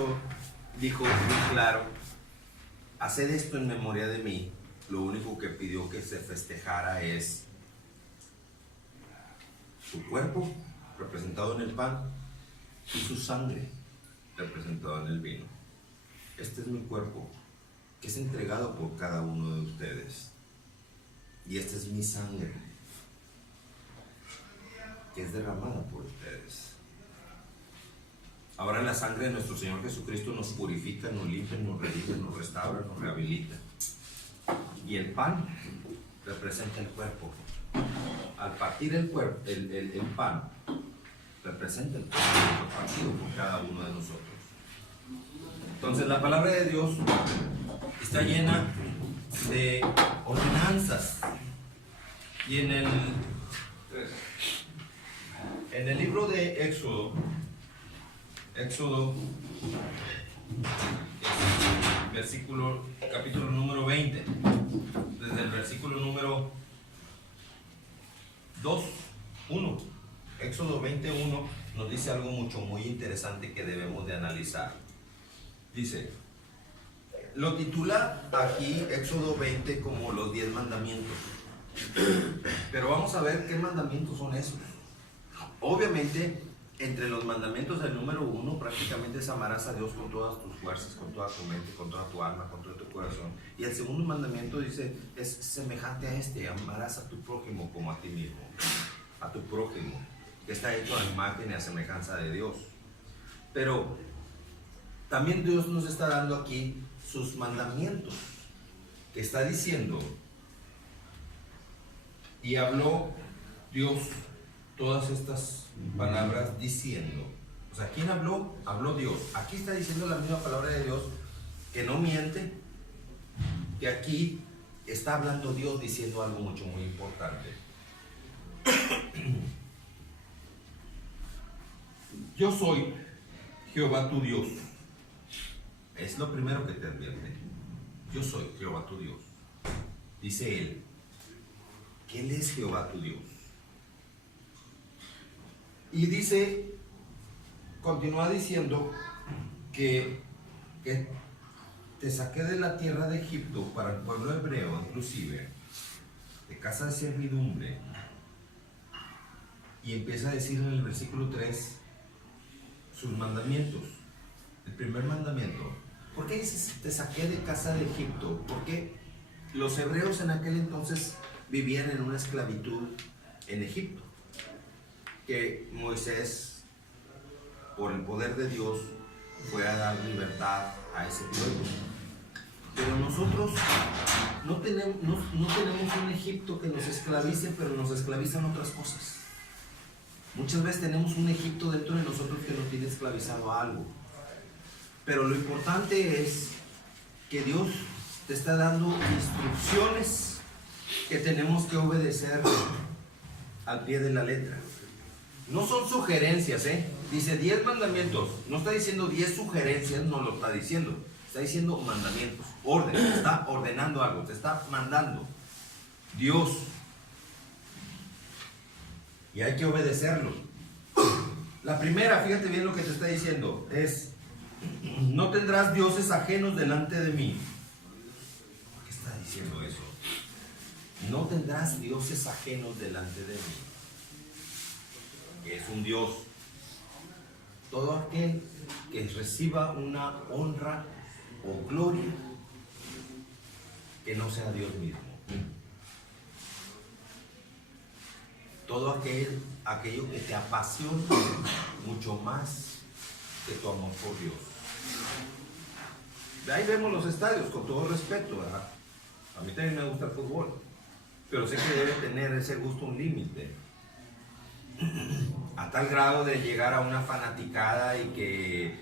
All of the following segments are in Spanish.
Jesucristo dijo muy claro: haced esto en memoria de mí. Lo único que pidió que se festejara es su cuerpo, representado en el pan, y su sangre, representado en el vino. Este es mi cuerpo, que es entregado por cada uno de ustedes. Y esta es mi sangre, que es derramada por ustedes. Ahora la sangre de nuestro Señor Jesucristo nos purifica, nos limpia, nos redime, nos restaura, nos rehabilita. Y el pan representa el cuerpo. Al partir el pan representa el cuerpo partido por cada uno de nosotros. Entonces la palabra de Dios está llena de ordenanzas. Y en el libro de Éxodo, capítulo número 20, desde el versículo número 1, Éxodo 21 nos dice algo muy interesante que debemos de analizar. Dice, lo titula aquí Éxodo 20 como los 10 mandamientos. Pero vamos a ver qué mandamientos son esos. Obviamente, entre los mandamientos, el número 1 prácticamente es: amarás a Dios con todas tus fuerzas, con toda tu mente, con toda tu alma, con todo tu corazón. Y el segundo mandamiento dice, es semejante a este: amarás a tu prójimo como a ti mismo. A tu prójimo, que está hecho a imagen y a semejanza de Dios. Pero también Dios nos está dando aquí sus mandamientos, que está diciendo: y habló Dios todas estas palabras diciendo. O sea, ¿quién habló? Habló Dios. Aquí está diciendo la misma palabra de Dios, que no miente, que aquí está hablando Dios diciendo algo muy importante. Yo soy Jehová tu Dios. Es lo primero que te advierte. Yo soy Jehová tu Dios. Dice él que él es Jehová tu Dios. Y dice, continúa diciendo que te saqué de la tierra de Egipto, para el pueblo hebreo inclusive, de casa de servidumbre. Y empieza a decir en el versículo 3 sus mandamientos. El primer mandamiento: ¿por qué dices te saqué de casa de Egipto? Porque los hebreos en aquel entonces vivían en una esclavitud en Egipto, que Moisés, por el poder de Dios, fue a dar libertad a ese pueblo. Pero nosotros no tenemos un Egipto que nos esclavice, pero nos esclavizan otras cosas. Muchas veces tenemos un Egipto dentro de nosotros que nos tiene esclavizado a algo. Pero lo importante es que Dios te está dando instrucciones que tenemos que obedecer al pie de la letra. No son sugerencias, dice 10 mandamientos. No está diciendo 10 sugerencias, no lo está diciendo. Está diciendo mandamientos, orden. Te está ordenando algo, te está mandando Dios. Y hay que obedecerlo. La primera, fíjate bien lo que te está diciendo, es: no tendrás dioses ajenos delante de mí. ¿Por qué está diciendo eso? No tendrás dioses ajenos delante de mí. Que es un Dios. Todo aquel que reciba una honra o gloria que no sea Dios mismo. Todo aquello que te apasiona mucho más que tu amor por Dios. De ahí vemos los estadios, con todo respeto, ¿verdad? A mí también me gusta el fútbol, pero sé que debe tener ese gusto un límite. A tal grado de llegar a una fanaticada y que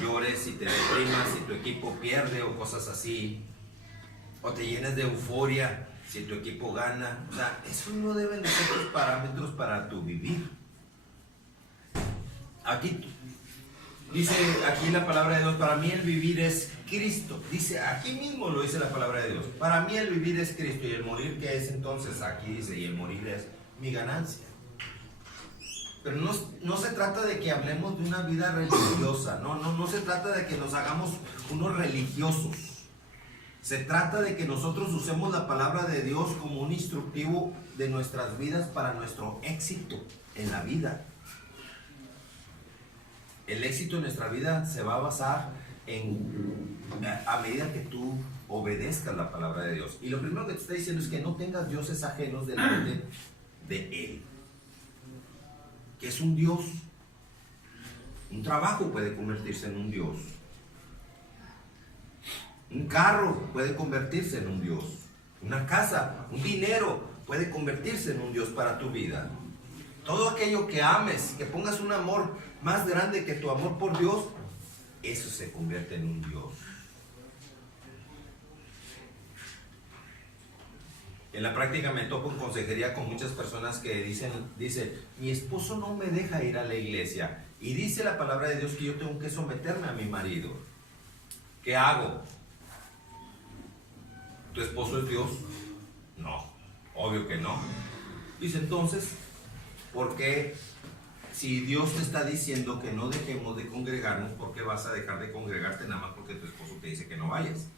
llores y te deprimas si tu equipo pierde o cosas así, o te llenes de euforia si tu equipo gana. O sea, eso no deben de ser tus parámetros para tu vivir. Aquí dice, aquí la palabra de Dios: para mí el vivir es Cristo. Dice, aquí mismo lo dice la palabra de Dios: para mí el vivir es Cristo, y el morir, ¿qué es entonces? Aquí dice, y el morir es mi ganancia. Pero no se trata de que hablemos de una vida religiosa, no se trata de que nos hagamos unos religiosos. Se trata de que nosotros usemos la palabra de Dios como un instructivo de nuestras vidas para nuestro éxito en la vida. El éxito en nuestra vida se va a basar a medida que tú obedezcas la palabra de Dios. Y lo primero que te está diciendo es que no tengas dioses ajenos delante de Él. Que es un Dios. Un trabajo puede convertirse en un Dios. Un carro puede convertirse en un Dios. Una casa, un dinero puede convertirse en un Dios para tu vida. Todo aquello que ames, que pongas un amor más grande que tu amor por Dios, eso se convierte en un Dios. En la práctica me topo en consejería con muchas personas que dicen, mi esposo no me deja ir a la iglesia. Y dice la palabra de Dios que yo tengo que someterme a mi marido. ¿Qué hago? ¿Tu esposo es Dios? No, obvio que no. Dice entonces, ¿por qué si Dios te está diciendo que no dejemos de congregarnos, por qué vas a dejar de congregarte nada más porque tu esposo te dice que no vayas?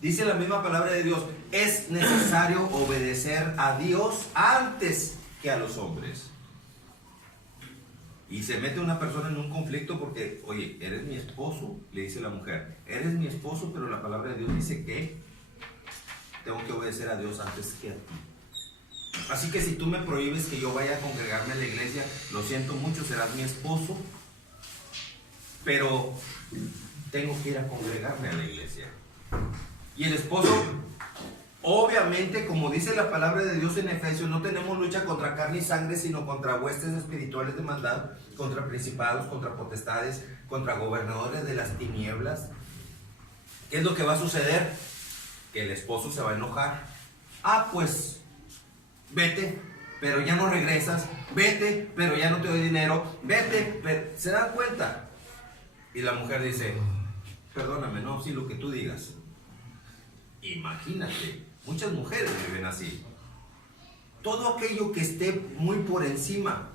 Dice la misma palabra de Dios, es necesario obedecer a Dios antes que a los hombres. Y se mete una persona en un conflicto porque, oye, eres mi esposo, le dice la mujer, eres mi esposo, pero la palabra de Dios dice que tengo que obedecer a Dios antes que a ti. Así que si tú me prohíbes que yo vaya a congregarme en la iglesia, lo siento mucho, serás mi esposo, pero tengo que ir a congregarme a la iglesia. Y el esposo, obviamente, como dice la palabra de Dios en Efesios, no tenemos lucha contra carne y sangre, sino contra huestes espirituales de maldad, contra principados, contra potestades, contra gobernadores de las tinieblas. ¿Qué es lo que va a suceder? Que el esposo se va a enojar. Pues vete, pero ya no regresas. Vete, pero ya no te doy dinero. Vete, pero... ¿Se dan cuenta? Y la mujer dice, perdóname, no, sí, lo que tú digas. Imagínate, muchas mujeres viven así. Todo aquello que esté muy por encima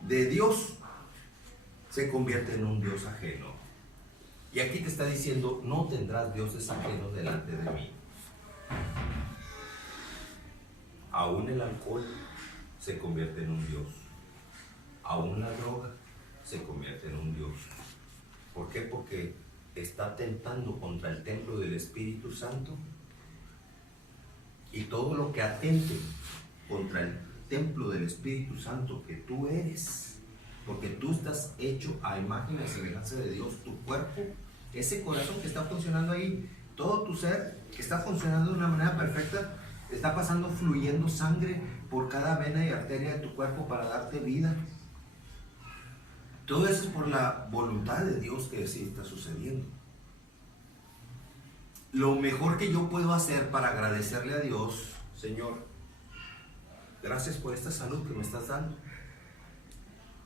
de Dios se convierte en un Dios ajeno. Y aquí te está diciendo, no tendrás dioses ajenos delante de mí. Aún el alcohol se convierte en un Dios. Aún la droga se convierte en un Dios. ¿Por qué? Porque está atentando contra el templo del Espíritu Santo. Y todo lo que atente contra el templo del Espíritu Santo que tú eres, porque tú estás hecho a imagen y semejanza de Dios, tu cuerpo, ese corazón que está funcionando ahí, todo tu ser que está funcionando de una manera perfecta, está pasando, fluyendo sangre por cada vena y arteria de tu cuerpo para darte vida. Todo eso es por la voluntad de Dios que sí está sucediendo. Lo mejor que yo puedo hacer para agradecerle a Dios, Señor, gracias por esta salud que me estás dando.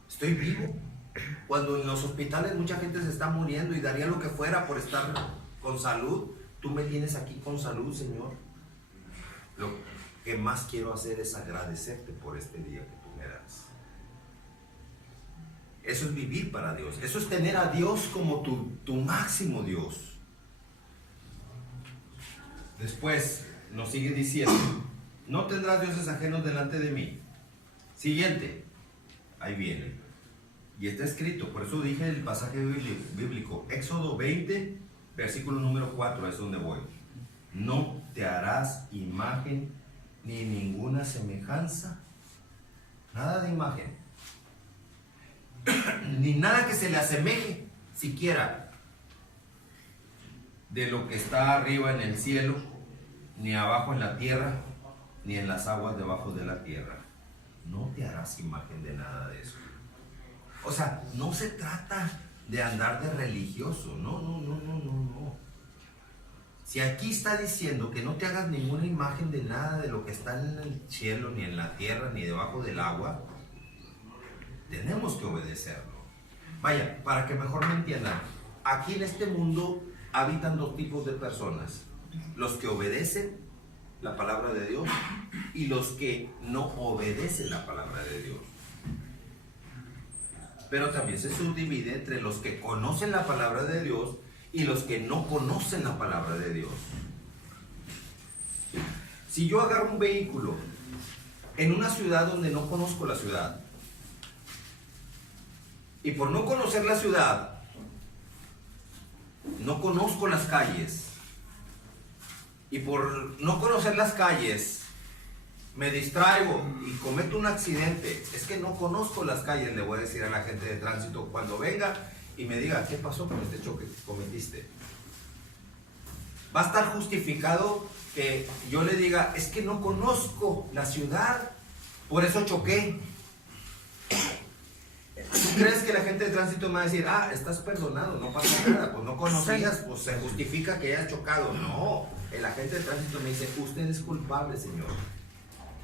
Estoy vivo. Cuando en los hospitales mucha gente se está muriendo y daría lo que fuera por estar con salud, tú me tienes aquí con salud, Señor. Lo que más quiero hacer es agradecerte por este día que tú me das. Eso es vivir para Dios. Eso es tener a Dios como tu máximo Dios. Después nos sigue diciendo, no tendrás dioses ajenos delante de mí. Siguiente, ahí viene. Y está escrito, por eso dije el pasaje bíblico, Éxodo 20, versículo número 4, es donde voy. No te harás imagen ni ninguna semejanza, nada de imagen, ni nada que se le asemeje siquiera de lo que está arriba en el cielo, ni abajo en la tierra, ni en las aguas debajo de la tierra. No te harás imagen de nada de eso. O sea, no se trata de andar de religioso, no. Si aquí está diciendo que no te hagas ninguna imagen de nada de lo que está en el cielo, ni en la tierra, ni debajo del agua, tenemos que obedecerlo. Vaya, para que mejor me entiendan, aquí en este mundo habitan dos tipos de personas: los que obedecen la palabra de Dios y los que no obedecen la palabra de Dios. pero también se subdivide entre los que conocen la palabra de Dios y los que no conocen la palabra de Dios. Si yo agarro un vehículo en una ciudad donde no conozco la ciudad, y por no conocer la ciudad, no conozco las calles, y por no conocer las calles, me distraigo y cometo un accidente, es que no conozco las calles, le voy a decir a la gente de tránsito cuando venga y me diga, ¿qué pasó con este choque que cometiste? Va a estar justificado que yo le diga, es que no conozco la ciudad, por eso choqué. ¿Tú crees que la gente de tránsito me va a decir, estás perdonado, no pasa nada, pues no conocías, pues se justifica que hayas chocado? No, el agente de tránsito me dice, usted es culpable, señor.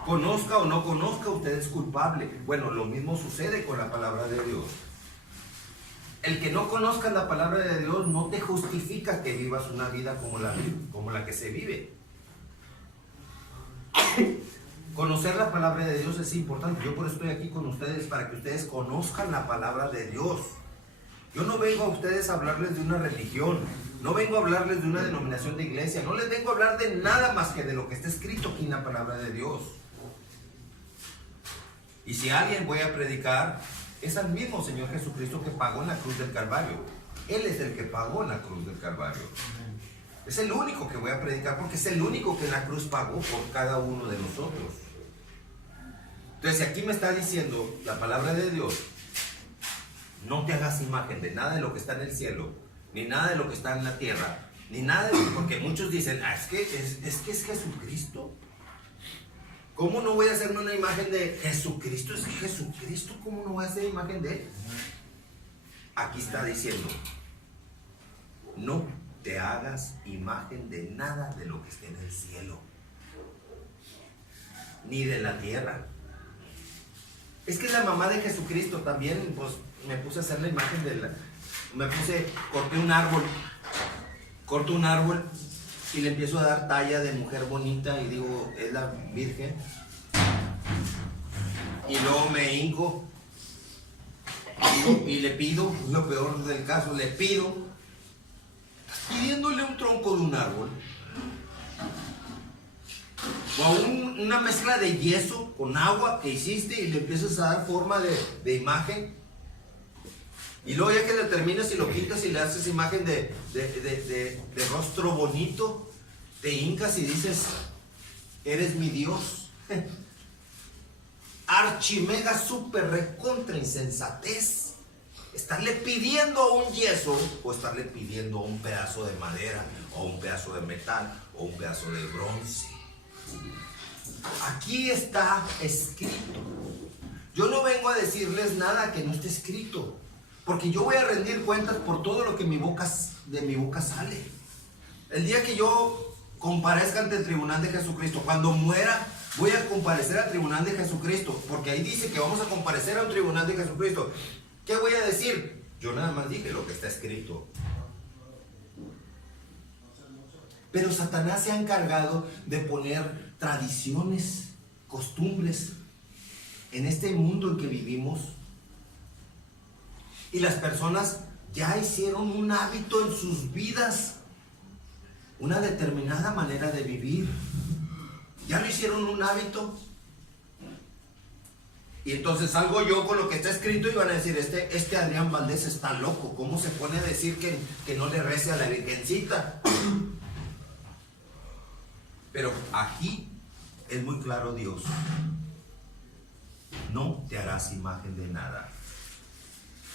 Conozca o no conozca, usted es culpable. Bueno, lo mismo sucede con la palabra de Dios. El que no conozca la palabra de Dios no te justifica que vivas una vida como la que se vive. Conocer la palabra de Dios es importante. Yo por eso estoy aquí con ustedes, para que ustedes conozcan la palabra de Dios. Yo no vengo a ustedes a hablarles de una religión, no vengo a hablarles de una denominación de iglesia, no les vengo a hablar de nada más que de lo que está escrito aquí en la palabra de Dios. Y si a alguien voy a predicar, es al mismo Señor Jesucristo que pagó en la cruz del Calvario. Él es el que pagó en la cruz del Calvario. Es el único que voy a predicar, porque es el único que en la cruz pagó por cada uno de nosotros. Entonces, aquí me está diciendo la palabra de Dios, no te hagas imagen de nada de lo que está en el cielo, ni nada de lo que está en la tierra, ni nada de... Porque muchos dicen, es que es Jesucristo. ¿Cómo no voy a hacerme una imagen de Jesucristo? Es Jesucristo, ¿cómo no voy a hacer imagen de Él? Aquí está diciendo, no te hagas imagen de nada de lo que esté en el cielo, ni de la tierra. Es que la mamá de Jesucristo también, pues me puse a hacer la imagen corto un árbol y le empiezo a dar talla de mujer bonita y digo, es la Virgen. Y luego me hinco y le pido, lo peor del caso, le pido, pidiéndole un tronco de un árbol o a una mezcla de yeso con agua que hiciste y le empiezas a dar forma de imagen. Y luego ya que lo terminas y lo quitas y le haces imagen de rostro bonito, te hincas y dices, eres mi Dios. Archimega super recontra insensatez. Estarle pidiendo a un yeso o estarle pidiendo a un pedazo de madera o un pedazo de metal o un pedazo de bronce. Aquí está escrito. Yo no vengo a decirles nada que no esté escrito, porque yo voy a rendir cuentas por todo lo que de mi boca sale. El día que yo comparezca ante el tribunal de Jesucristo, cuando muera, voy a comparecer al tribunal de Jesucristo, porque ahí dice que vamos a comparecer a un tribunal de Jesucristo. ¿Qué voy a decir? Yo nada más dije lo que está escrito. Pero Satanás se ha encargado de poner tradiciones, costumbres en este mundo en que vivimos. Y las personas ya hicieron un hábito en sus vidas, una determinada manera de vivir. Ya lo hicieron un hábito. Y entonces salgo yo con lo que está escrito y van a decir, este Adrián Valdés está loco. ¿Cómo se pone a decir que no le rece a la Virgencita? Pero aquí es muy claro Dios. No te harás imagen de nada.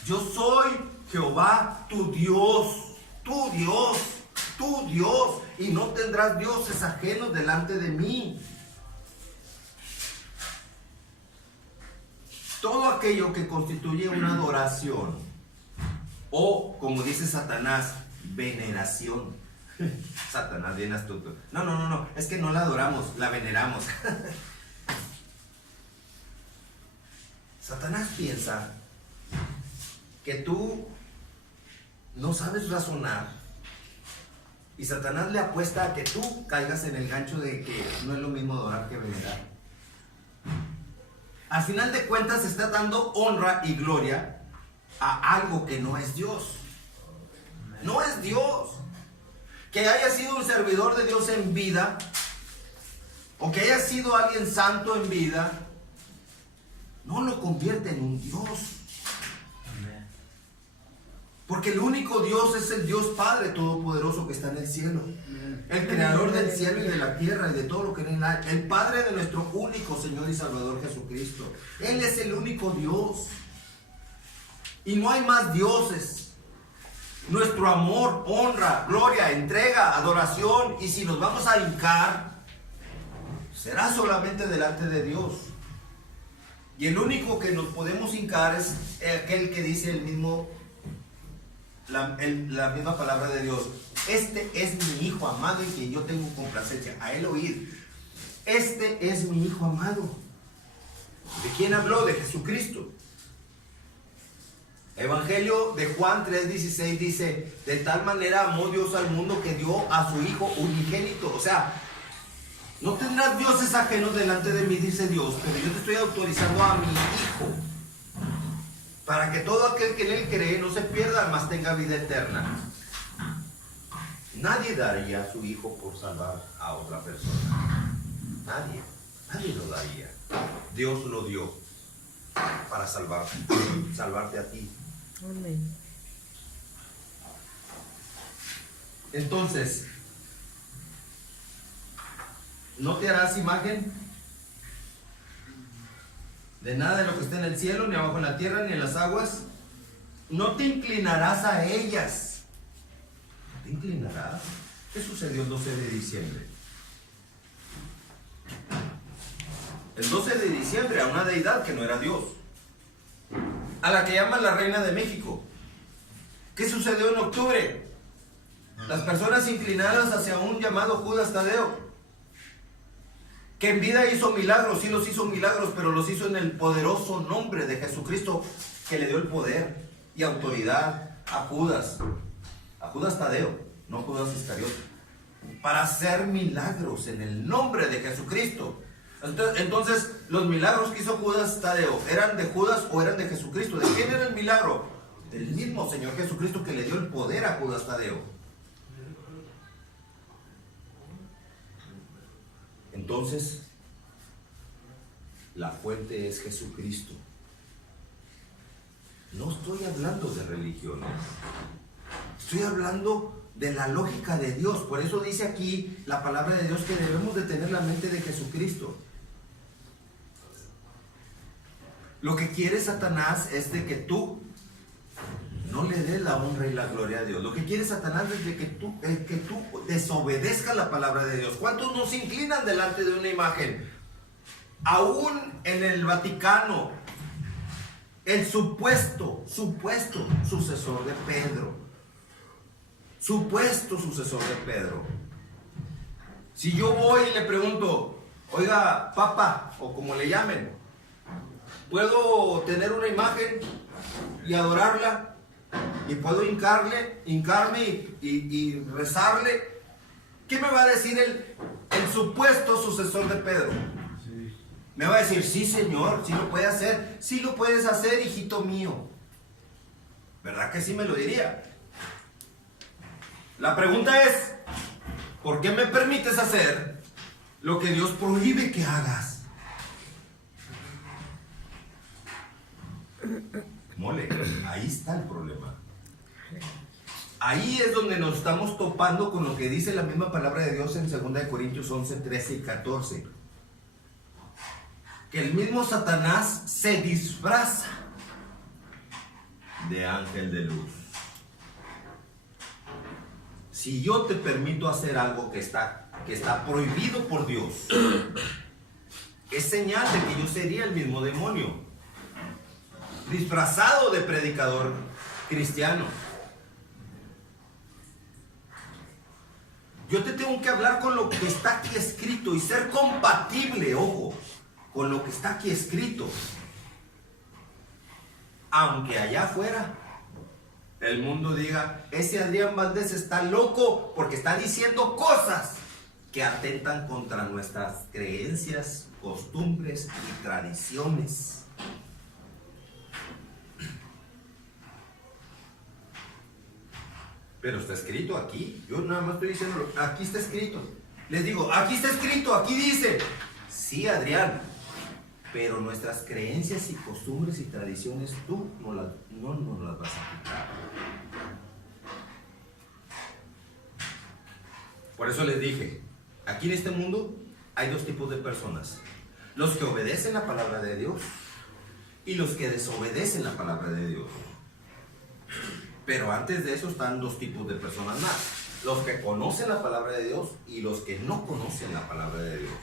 Yo soy Jehová, tu Dios, tu Dios, tu Dios, y no tendrás dioses ajenos delante de mí. Todo aquello que constituye una adoración, o como dice Satanás, veneración. Satanás bien astuto. No, es que no la adoramos, la veneramos. Satanás piensa que tú no sabes razonar, y Satanás le apuesta a que tú caigas en el gancho de que no es lo mismo adorar que venerar. Al final de cuentas está dando honra y gloria a algo que no es Dios. No es Dios. Que haya sido un servidor de Dios en vida, o que haya sido alguien santo en vida, no lo convierte en un Dios. Porque el único Dios es el Dios Padre Todopoderoso que está en el cielo. El creador del cielo y de la tierra y de todo lo que en él hay. El Padre de nuestro único Señor y Salvador Jesucristo. Él es el único Dios. Y no hay más dioses. Nuestro amor, honra, gloria, entrega, adoración, y si nos vamos a hincar, será solamente delante de Dios. Y el único que nos podemos hincar es aquel que dice la misma palabra de Dios. Este es mi Hijo amado en quien yo tengo complacencia. A él oír. Este es mi Hijo amado. ¿De quién habló? De Jesucristo. Evangelio de Juan 3:16 dice: de tal manera amó Dios al mundo que dio a su Hijo unigénito. O sea, no tendrás dioses ajenos delante de mí, dice Dios, pero yo te estoy autorizando a mi Hijo, para que todo aquel que en él cree no se pierda, mas tenga vida eterna. Nadie daría a su Hijo por salvar a otra persona. Nadie lo daría. Dios lo dio para salvarte a ti. Amén. Entonces, no te harás imagen de nada de lo que está en el cielo, ni abajo en la tierra, ni en las aguas. No te inclinarás a ellas. ¿No te inclinarás? ¿Qué sucedió el 12 de diciembre? El 12 de diciembre a una deidad que no era Dios, a la que llaman la Reina de México. ¿Qué sucedió en octubre? Las personas inclinadas hacia un llamado Judas Tadeo, que en vida hizo milagros, sí los hizo milagros, pero los hizo en el poderoso nombre de Jesucristo, que le dio el poder y autoridad a Judas Tadeo, no Judas Iscariote, para hacer milagros en el nombre de Jesucristo. Entonces, los milagros que hizo Judas Tadeo, ¿eran de Judas o eran de Jesucristo? ¿De quién era el milagro? Del mismo Señor Jesucristo, que le dio el poder a Judas Tadeo. Entonces, la fuente es Jesucristo. No estoy hablando de religiones, estoy hablando de la lógica de Dios. Por eso dice aquí la palabra de Dios que debemos de tener la mente de Jesucristo. Lo que quiere Satanás es de que tú no le des la honra y la gloria a Dios. Lo que quiere Satanás es de que tú desobedezcas la palabra de Dios. ¿Cuántos no se inclinan delante de una imagen? Aún en el Vaticano, el supuesto sucesor de Pedro. Supuesto sucesor de Pedro. Si yo voy y le pregunto: oiga, Papa, o como le llamen, ¿puedo tener una imagen y adorarla? ¿Y puedo hincarme y rezarle? ¿Qué me va a decir el supuesto sucesor de Pedro? Sí. Me va a decir: sí, Señor, sí lo puede hacer. Sí lo puedes hacer, hijito mío. ¿Verdad que sí me lo diría? La pregunta es: ¿por qué me permites hacer lo que Dios prohíbe que hagas? Mole, ahí está el problema. Ahí es donde nos estamos topando con lo que dice la misma palabra de Dios en 2 Corintios 11, 13 y 14. Que el mismo Satanás se disfraza de ángel de luz. Si yo te permito hacer algo que está prohibido por Dios, es señal de que yo sería el mismo demonio, disfrazado de predicador cristiano. Yo te tengo que hablar con lo que está aquí escrito y ser compatible, ojo, con lo que está aquí escrito. Aunque allá afuera el mundo diga: ese Adrián Valdés está loco porque está diciendo cosas que atentan contra nuestras creencias, costumbres y tradiciones. Pero está escrito aquí. Yo nada más estoy diciendo, aquí está escrito. Les digo, aquí está escrito, aquí dice. Sí, Adrián, pero nuestras creencias y costumbres y tradiciones tú no nos las vas a quitar. Por eso les dije, aquí en este mundo hay dos tipos de personas. Los que obedecen la palabra de Dios y los que desobedecen la palabra de Dios. Pero antes de eso están dos tipos de personas más. Los que conocen la palabra de Dios y los que no conocen la palabra de Dios.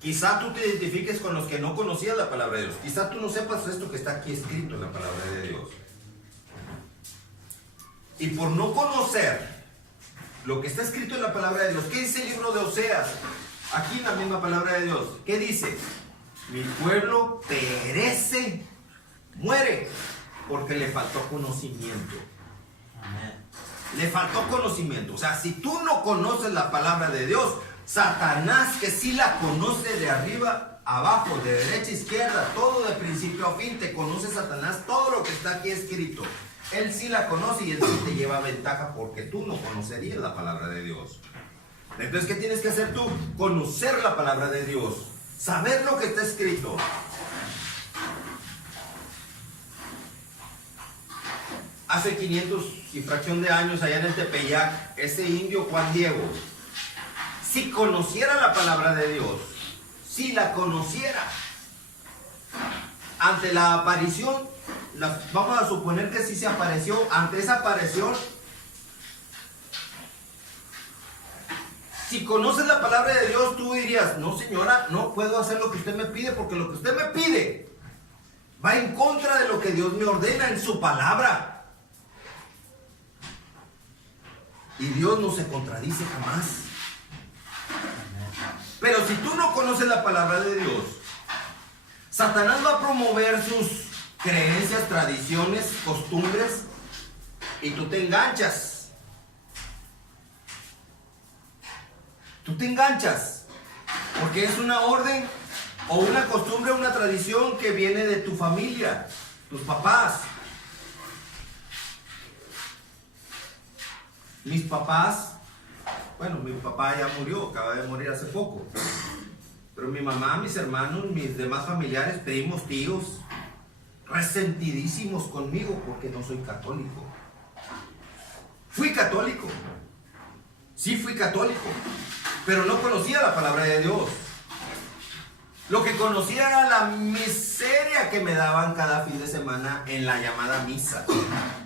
Quizá tú te identifiques con los que no conocían la palabra de Dios. Quizá tú no sepas esto que está aquí escrito en la palabra de Dios. Y por no conocer lo que está escrito en la palabra de Dios, ¿qué dice el libro de Oseas? Aquí en la misma palabra de Dios. ¿Qué dice? Mi pueblo perece, muere, porque le faltó conocimiento. Le faltó conocimiento. O sea, si tú no conoces la palabra de Dios, Satanás, que sí la conoce de arriba abajo, de derecha a izquierda, todo de principio a fin, te conoce Satanás, todo lo que está aquí escrito. Él sí la conoce y él sí te lleva ventaja porque tú no conocerías la palabra de Dios. Entonces, ¿qué tienes que hacer tú? Conocer la palabra de Dios, saber lo que está escrito. Hace 500 y fracción de años allá en el Tepeyac, ese indio Juan Diego, si conociera la palabra de Dios, si la conociera, ante la aparición, vamos a suponer que sí se apareció, ante esa aparición, si conoces la palabra de Dios, tú dirías, no señora, no puedo hacer lo que usted me pide, porque lo que usted me pide va en contra de lo que Dios me ordena en su palabra. Y Dios no se contradice jamás. Pero si tú no conoces la palabra de Dios, Satanás va a promover sus creencias, tradiciones, costumbres, y tú te enganchas. Tú te enganchas, porque es una orden o una costumbre, una tradición que viene de tu familia, tus papás. Mis papás, bueno, mi papá ya murió, acaba de morir hace poco. Pero mi mamá, mis hermanos, mis demás familiares, primos, tíos, resentidísimos conmigo porque no soy católico. Fui católico. Sí fui católico, pero no conocía la palabra de Dios. Lo que conocía era la miseria que me daban cada fin de semana en la llamada misa.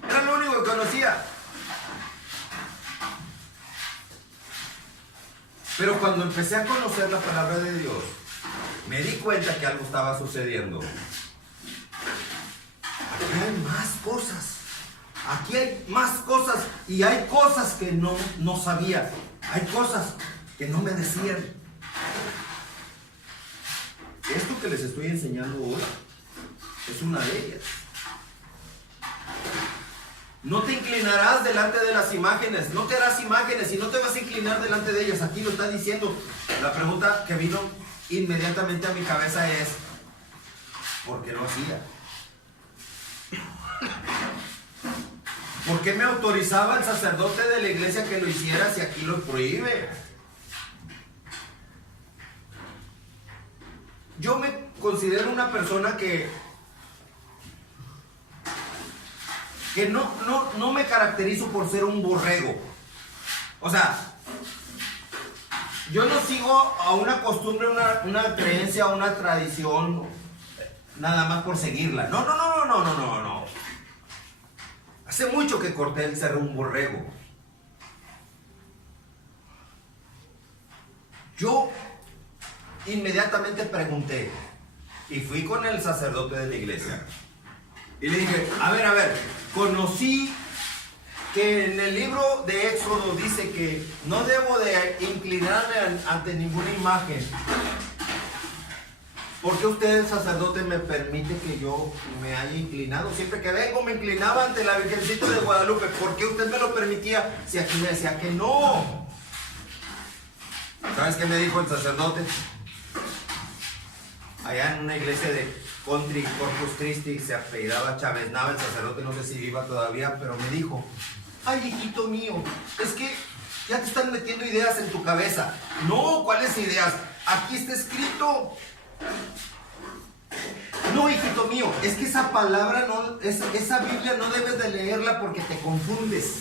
Era lo único que conocía. Pero cuando empecé a conocer la palabra de Dios, me di cuenta que algo estaba sucediendo. Aquí hay más cosas. Aquí hay más cosas. Y hay cosas que no sabía. Hay cosas que no me decían. Esto que les estoy enseñando hoy es una de ellas. No te inclinarás delante de las imágenes, no te harás imágenes y no te vas a inclinar delante de ellas. Aquí lo está diciendo. La pregunta que vino inmediatamente a mi cabeza es, ¿por qué lo hacía? ¿Por qué me autorizaba el sacerdote de la iglesia que lo hiciera si aquí lo prohíbe? Yo me considero una persona que no me caracterizo por ser un borrego. O sea, yo no sigo a una costumbre, una creencia, una tradición, nada más por seguirla. No. Hace mucho que corté el ser un borrego. Yo inmediatamente pregunté y fui con el sacerdote de la iglesia. Y le dije, a ver, conocí que en el libro de Éxodo dice que no debo de inclinarme ante ninguna imagen. ¿Por qué usted, sacerdote, me permite que yo me haya inclinado? Siempre que vengo me inclinaba ante la Virgencita de Guadalupe. ¿Por qué usted me lo permitía si aquí me decía que no? ¿Sabes qué me dijo el sacerdote? Allá en una iglesia de Country Corpus Christi, se apellidaba Chávez Nava, el sacerdote, no sé si viva todavía, pero me dijo, Ay, hijito mío, es que ya te están metiendo ideas en tu cabeza. No, ¿cuáles ideas? Aquí está escrito. No, hijito mío, es que esa palabra, esa Biblia no debes de leerla porque te confundes.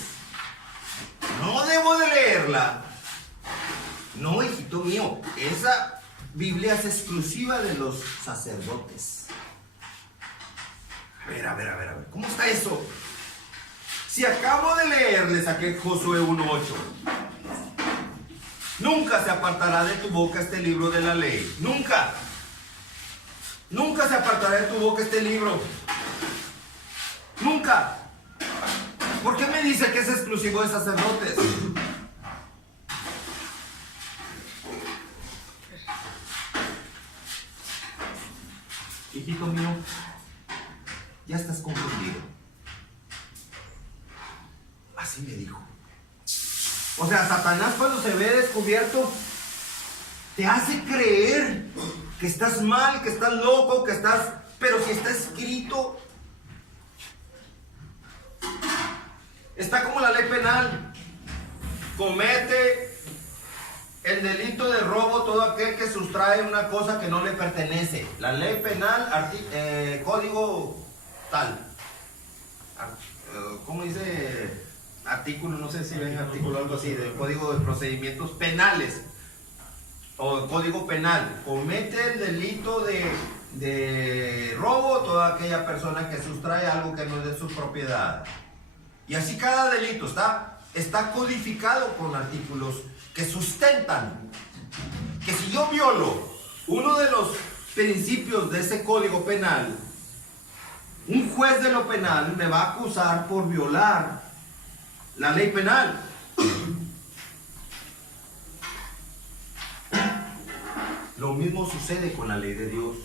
No debo de leerla. No, hijito mío, esa Biblia es exclusiva de los sacerdotes. A ver, ¿cómo está eso? Si acabo de leerles aquí Josué 1:8. Nunca se apartará de tu boca este libro de la ley. Nunca. Nunca se apartará de tu boca este libro. Nunca. ¿Por qué me dice que es exclusivo de sacerdotes? Hijito mío, ya estás confundido. Así me dijo. O sea, Satanás cuando se ve descubierto, te hace creer que estás mal, que estás loco, que estás... Pero si está escrito, está como la ley penal. Comete el delito de robo todo aquel que sustrae una cosa que no le pertenece. La ley penal, código tal. ¿Cómo dice? Artículo, no sé si ven artículo algo así, del Código de Procedimientos Penales. O código penal, comete el delito de robo toda aquella persona que sustrae algo que no es de su propiedad. Y así cada delito está codificado con artículos que sustentan que si yo violo uno de los principios de ese código penal, un juez de lo penal me va a acusar por violar la ley penal. Lo mismo sucede con la ley de Dios.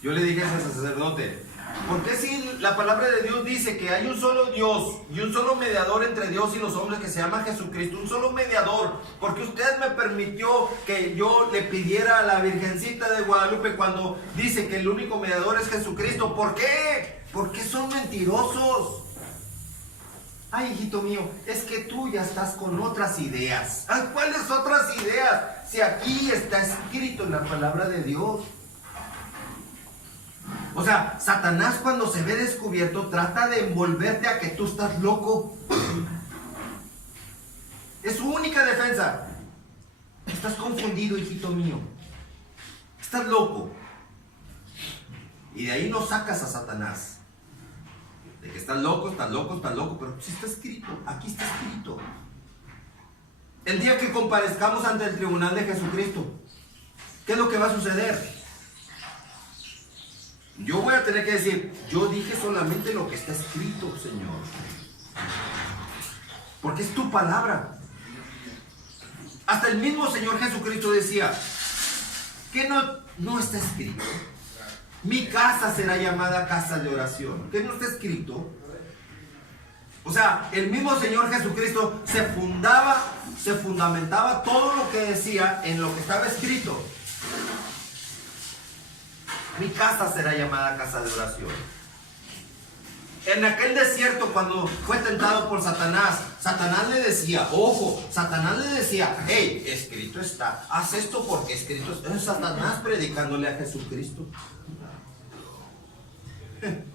Yo le dije a ese sacerdote, ¿por qué si la palabra de Dios dice que hay un solo Dios y un solo mediador entre Dios y los hombres que se llama Jesucristo? Un solo mediador. ¿Por qué usted me permitió que yo le pidiera a la Virgencita de Guadalupe cuando dice que el único mediador es Jesucristo? ¿Por qué? ¿Por qué son mentirosos? Ay, hijito mío, es que tú ya estás con otras ideas. Ay, ¿cuáles otras ideas? Si aquí está escrito en la palabra de Dios. O sea, Satanás cuando se ve descubierto trata de envolverte a que tú estás loco. Es su única defensa. Estás confundido, hijito mío. Estás loco. Y de ahí no sacas a Satanás. De que estás loco, pero si está escrito, aquí está escrito. El día que comparezcamos ante el tribunal de Jesucristo, ¿qué es lo que va a suceder? Yo voy a tener que decir, yo dije solamente lo que está escrito, Señor. Porque es tu palabra. Hasta el mismo Señor Jesucristo decía, que no está escrito. Mi casa será llamada casa de oración. ¿Qué no está escrito? O sea, el mismo Señor Jesucristo se fundamentaba todo lo que decía en lo que estaba escrito. Mi casa será llamada casa de oración. En aquel desierto, cuando fue tentado por Satanás, Satanás le decía, hey, escrito está, haz esto porque escrito está. Es Satanás predicándole a Jesucristo.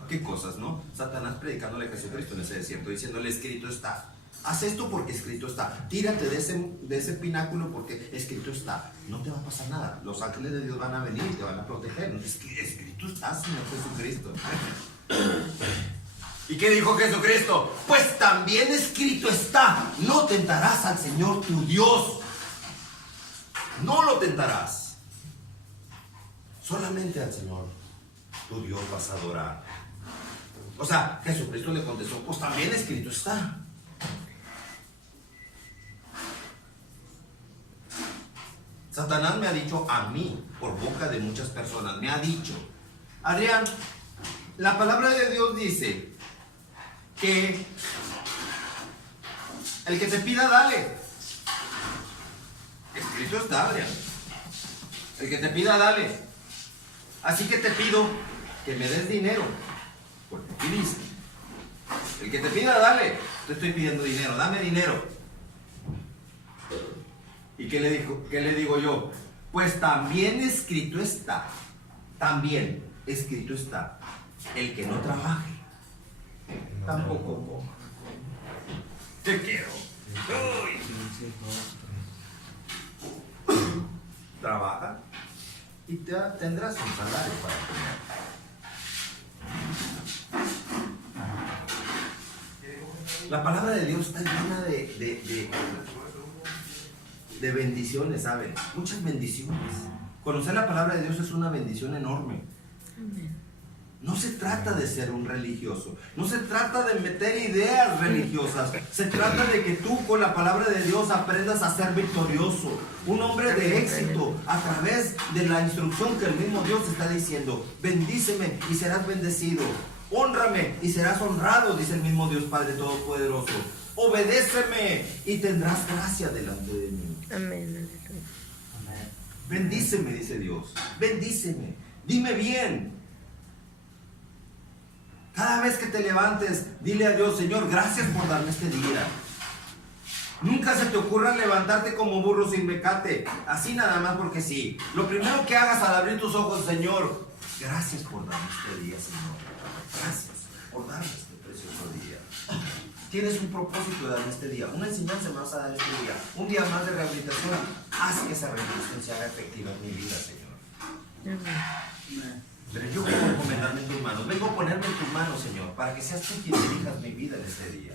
Qué cosas, ¿no? Satanás predicándole a Jesucristo en ese desierto, diciéndole, escrito está. Haz esto porque escrito está. Tírate de ese pináculo porque escrito está. No te va a pasar nada. Los ángeles de Dios van a venir y te van a proteger. Escrito está, Señor Jesucristo. ¿Y qué dijo Jesucristo? Pues también escrito está. No tentarás al Señor tu Dios. No lo tentarás. Solamente al Señor tu Dios vas a adorar. O sea, Jesucristo le contestó, pues también escrito está. Satanás me ha dicho a mí, por boca de muchas personas, me ha dicho, Adrián, la palabra de Dios dice que el que te pida, dale. Escrito está, Adrián. El que te pida, dale. Así que te pido que me des dinero, porque pidiste. El que te pida, dale. Te estoy pidiendo dinero, dame dinero. ¿Y qué le digo yo? Pues también escrito está, el que no trabaje, tampoco coma. Te quiero. Trabaja y tendrás un salario para comer. La palabra de Dios está llena de bendiciones, ¿saben? Muchas bendiciones. Conocer la palabra de Dios es una bendición enorme. No se trata de ser un religioso, no se trata de meter ideas religiosas, se trata de que tú con la palabra de Dios aprendas a ser victorioso, un hombre de éxito a través de la instrucción que el mismo Dios te está diciendo. Bendíceme y serás bendecido, hónrame y serás honrado, dice el mismo Dios Padre Todopoderoso. Obedéceme y tendrás gracia delante de mí. Amén. Bendíceme, dice Dios, bendíceme, dime bien. Cada vez que te levantes, dile a Dios: Señor, gracias por darme este día. Nunca se te ocurra levantarte como burro sin mecate, así nada más porque sí. Lo primero que hagas al abrir tus ojos: Señor, gracias por darme este día, Señor. Gracias por darme este precioso día. Tienes un propósito de darme este día, una enseñanza me vas a dar este día, un día más de rehabilitación. Haz que esa rehabilitación se haga efectiva en mi vida, Señor. Pero yo vengo a encomendarme en tus manos, vengo a ponerme en tus manos, Señor, para que seas tú quien dirijas mi vida en este día.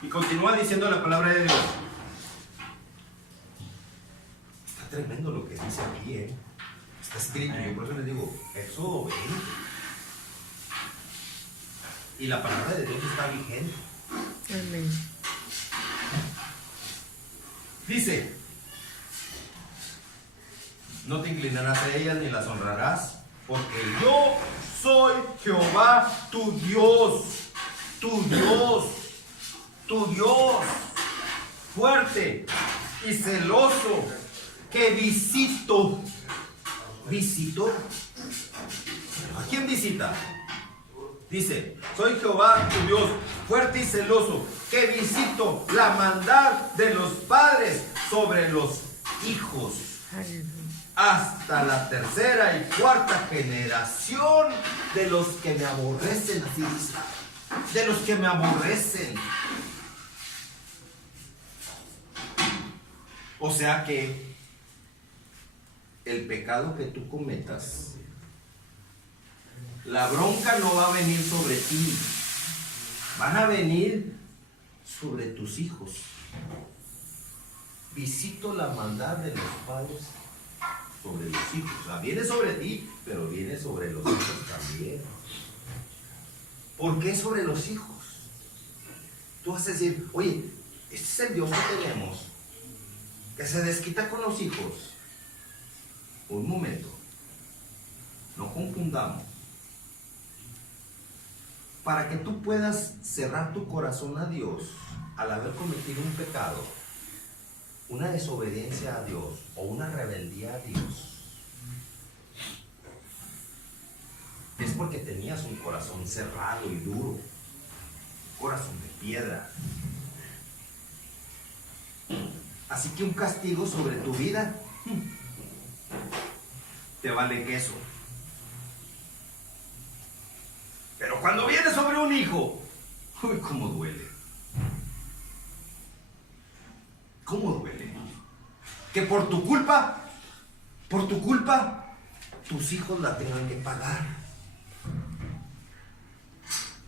Y continúa diciendo la palabra de Dios. Está tremendo lo que dice aquí, Está escrito, yo por eso les digo, Éxodo 20. Y la palabra de Dios está vigente. Amén. Dice: no te inclinarás a ellas ni las honrarás, porque yo soy Jehová tu Dios, fuerte y celoso, que visito. ¿A quién visita? Dice: soy Jehová tu Dios, fuerte y celoso, que visito la maldad de los padres sobre los hijos, hasta la tercera y cuarta generación de los que me aborrecen. Así dice: de los que me aborrecen. O sea que el pecado que tú cometas, la bronca no va a venir sobre ti, van a venir sobre tus hijos. Visito la maldad de los padres sobre los hijos. O sea, viene sobre ti, pero viene sobre los hijos también. ¿Por qué sobre los hijos? Tú vas a decir: oye, este es el Dios que tenemos, que se desquita con los hijos. Un momento, no confundamos. Para que tú puedas cerrar tu corazón a Dios al haber cometido un pecado, una desobediencia a Dios o una rebeldía a Dios, es porque tenías un corazón cerrado y duro, un corazón de piedra. Así que un castigo sobre tu vida te vale queso. Pero cuando viene sobre un hijo, uy, cómo duele. ¿Cómo duele? Que por tu culpa, tus hijos la tengan que pagar.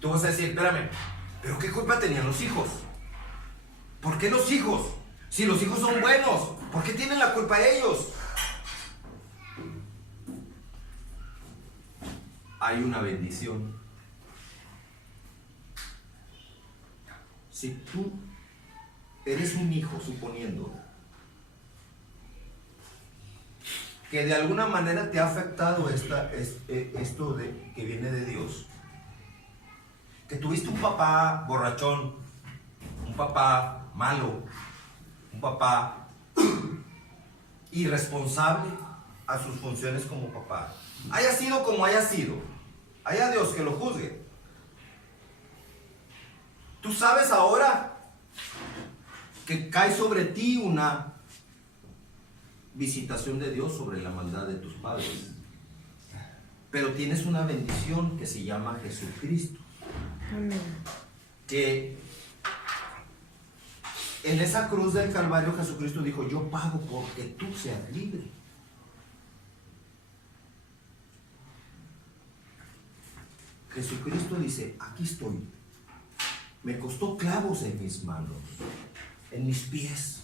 Tú vas a decir: espérame, ¿pero qué culpa tenían los hijos? ¿Por qué los hijos? Si los hijos son buenos, ¿por qué tienen la culpa ellos? Hay una bendición. Si tú eres un hijo, suponiendo que de alguna manera te ha afectado esto que viene de Dios, que tuviste un papá borrachón, un papá malo, un papá irresponsable, a sus funciones como papá. Haya sido como haya sido. Haya Dios que lo juzgue. Tú sabes ahora que cae sobre ti una visitación de Dios sobre la maldad de tus padres. Pero tienes una bendición que se llama Jesucristo. Amén. Que en esa cruz del Calvario Jesucristo dijo: yo pago porque tú seas libre. Jesucristo dice: aquí estoy. Me costó clavos en mis manos, en mis pies,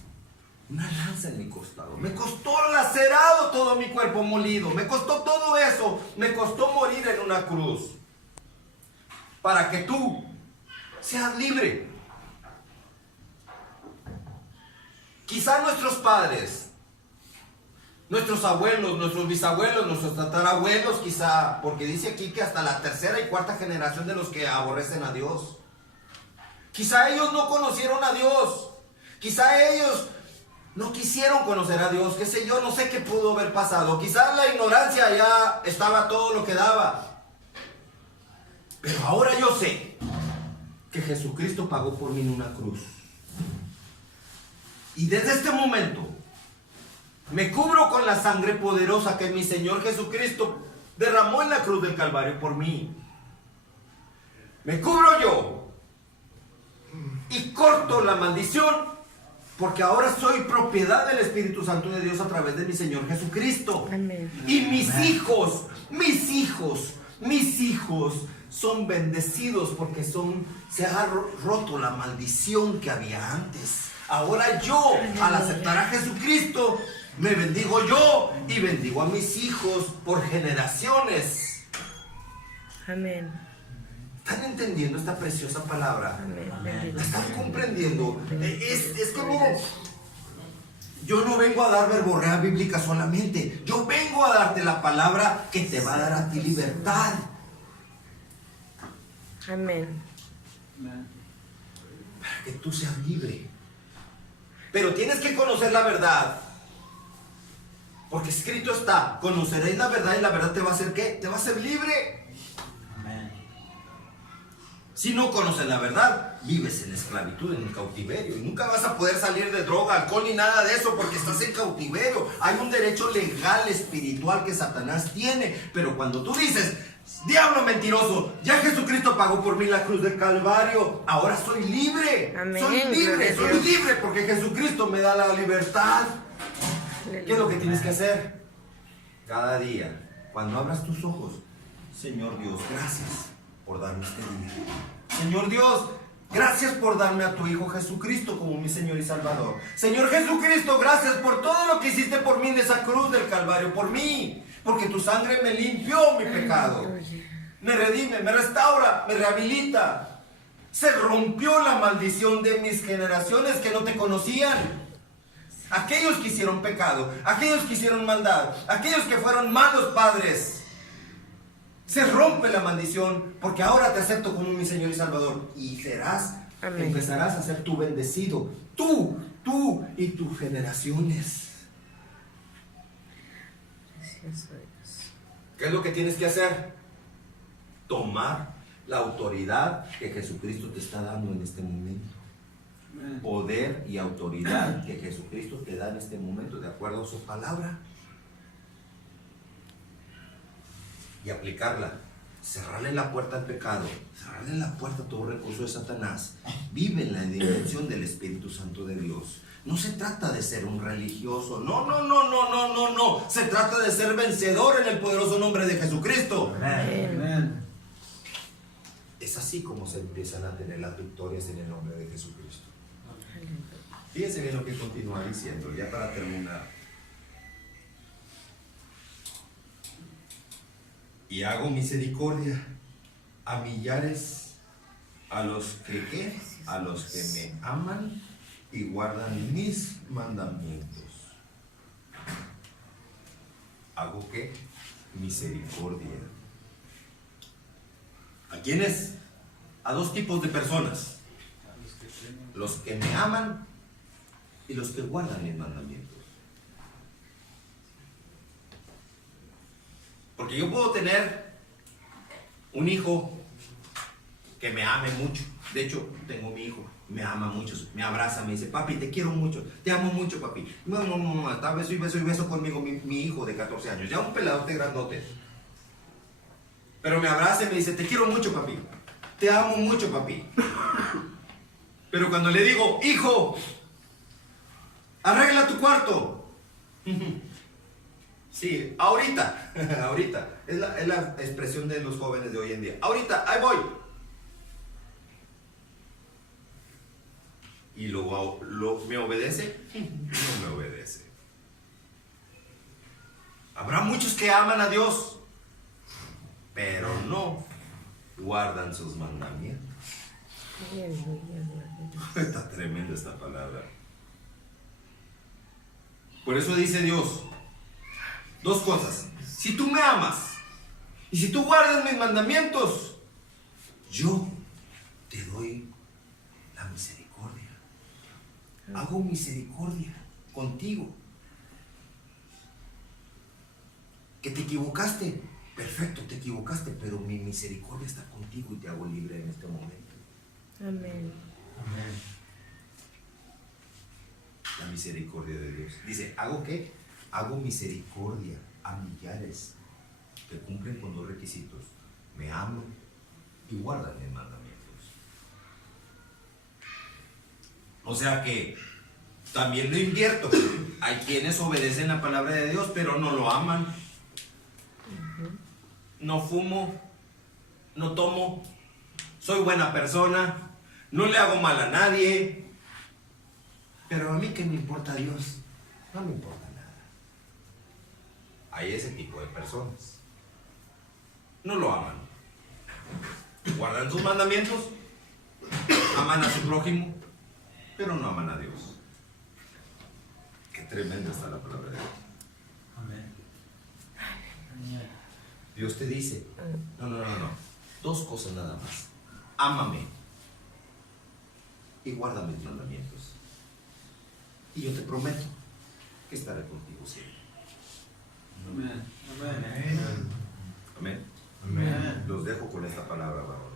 una lanza en mi costado. Me costó lacerado todo mi cuerpo molido. Me costó todo eso. Me costó morir en una cruz. Para que tú seas libre. Quizá nuestros padres, nuestros abuelos, nuestros bisabuelos, nuestros tatarabuelos, quizá, porque dice aquí que hasta la tercera y cuarta generación de los que aborrecen a Dios. Quizá ellos no conocieron a Dios. Quizá ellos no quisieron conocer a Dios. Qué sé yo, no sé qué pudo haber pasado. Quizá la ignorancia ya estaba todo lo que daba. Pero ahora yo sé que Jesucristo pagó por mí en una cruz. Y desde este momento me cubro con la sangre poderosa que mi Señor Jesucristo derramó en la cruz del Calvario por mí. Me cubro yo y corto la maldición, porque ahora soy propiedad del Espíritu Santo de Dios a través de mi Señor Jesucristo. Amén. Y mis hijos son bendecidos porque se ha roto la maldición que había antes. Ahora yo, al aceptar a Jesucristo, me bendigo yo y bendigo a mis hijos por generaciones. Amén. ¿Están entendiendo esta preciosa palabra? Amén. ¿La están comprendiendo? Es que miren, yo no vengo a dar verborrea bíblica solamente. Yo vengo a darte la palabra que te va a dar a ti libertad. Amén. Para que tú seas libre. Pero tienes que conocer la verdad. Porque escrito está: conoceréis la verdad y la verdad te va a hacer ¿qué? Te va a hacer libre. Amén. Si no conoces la verdad, vives en esclavitud, en cautiverio. Y nunca vas a poder salir de droga, alcohol ni nada de eso, porque estás en cautiverio. Hay un derecho legal, espiritual que Satanás tiene. Pero cuando tú dices: diablo mentiroso, ya Jesucristo pagó por mí la cruz del Calvario, ahora soy libre. Amén. Soy libre porque Jesucristo me da la libertad. ¿Qué es lo que tienes que hacer? Cada día, cuando abras tus ojos: Señor Dios, gracias por darme este día. Señor Dios, gracias por darme a tu Hijo Jesucristo como mi Señor y Salvador. Señor Jesucristo, gracias por todo lo que hiciste por mí en esa cruz del Calvario, por mí. Porque tu sangre me limpió mi pecado. Me redime, me restaura, me rehabilita. Se rompió la maldición de mis generaciones que no te conocían. Aquellos que hicieron pecado, aquellos que hicieron maldad, aquellos que fueron malos padres. Se rompe la maldición porque ahora te acepto como mi Señor y Salvador. Y empezarás a ser tú bendecido. Tú y tus generaciones. ¿Qué es lo que tienes que hacer? Tomar la autoridad que Jesucristo te está dando en este momento. Poder y autoridad que Jesucristo te da en este momento, de acuerdo a su palabra. Y aplicarla. Cerrarle la puerta al pecado. Cerrarle la puerta a todo recurso de Satanás. Vive en la dimensión del Espíritu Santo de Dios. No se trata de ser un religioso. No. Se trata de ser vencedor en el poderoso nombre de Jesucristo. Amén. Es así como se empiezan a tener las victorias en el nombre de Jesucristo. Fíjense bien lo que continúa diciendo, ya para terminar. Y hago misericordia a millares, a los que ¿qué? A los que me aman y guardan mis mandamientos. ¿Hago qué? Misericordia. ¿A quiénes? A dos tipos de personas: los que me aman y los que guardan mis mandamientos. Porque yo puedo tener un hijo que me ame mucho. De hecho, tengo mi hijo, me ama mucho, me abraza, me dice, papi, te quiero mucho, te amo mucho, papi. Está beso y beso y beso conmigo mi hijo de 14 años, ya un peladote grandote. Pero me abraza y me dice, te quiero mucho, papi, te amo mucho, papi. Pero cuando le digo, hijo, arregla tu cuarto. Sí, ahorita, ahorita. Es la expresión de los jóvenes de hoy en día. Ahorita, ahí voy. ¿Y me obedece? No me obedece. Habrá muchos que aman a Dios, pero no guardan sus mandamientos. Está tremenda esta palabra. Por eso dice Dios dos cosas. Si tú me amas y si tú guardas mis mandamientos, yo te doy la misericordia. Hago misericordia contigo. Que te equivocaste, perfecto, te equivocaste, pero mi misericordia está contigo y te hago libre en este momento. Amén. Amén. La misericordia de Dios. Dice, ¿hago qué? Hago misericordia a millares que cumplen con dos requisitos. Me aman y guardan mis mandamientos. O sea que también lo invierto. Hay quienes obedecen la palabra de Dios, pero no lo aman. No fumo, no tomo, soy buena persona, no le hago mal a nadie. Pero a mí, ¿qué me importa Dios? No me importa nada. Hay ese tipo de personas. No lo aman. Guardan sus mandamientos, aman a su prójimo, pero no aman a Dios. Qué tremenda está la palabra de Dios. Amén. Dios te dice, no. Dos cosas nada más. Ámame y guarda mis mandamientos. Y yo te prometo que estaré contigo siempre. Amén. Amén. Amén. Amén. Los dejo con esta palabra, varón.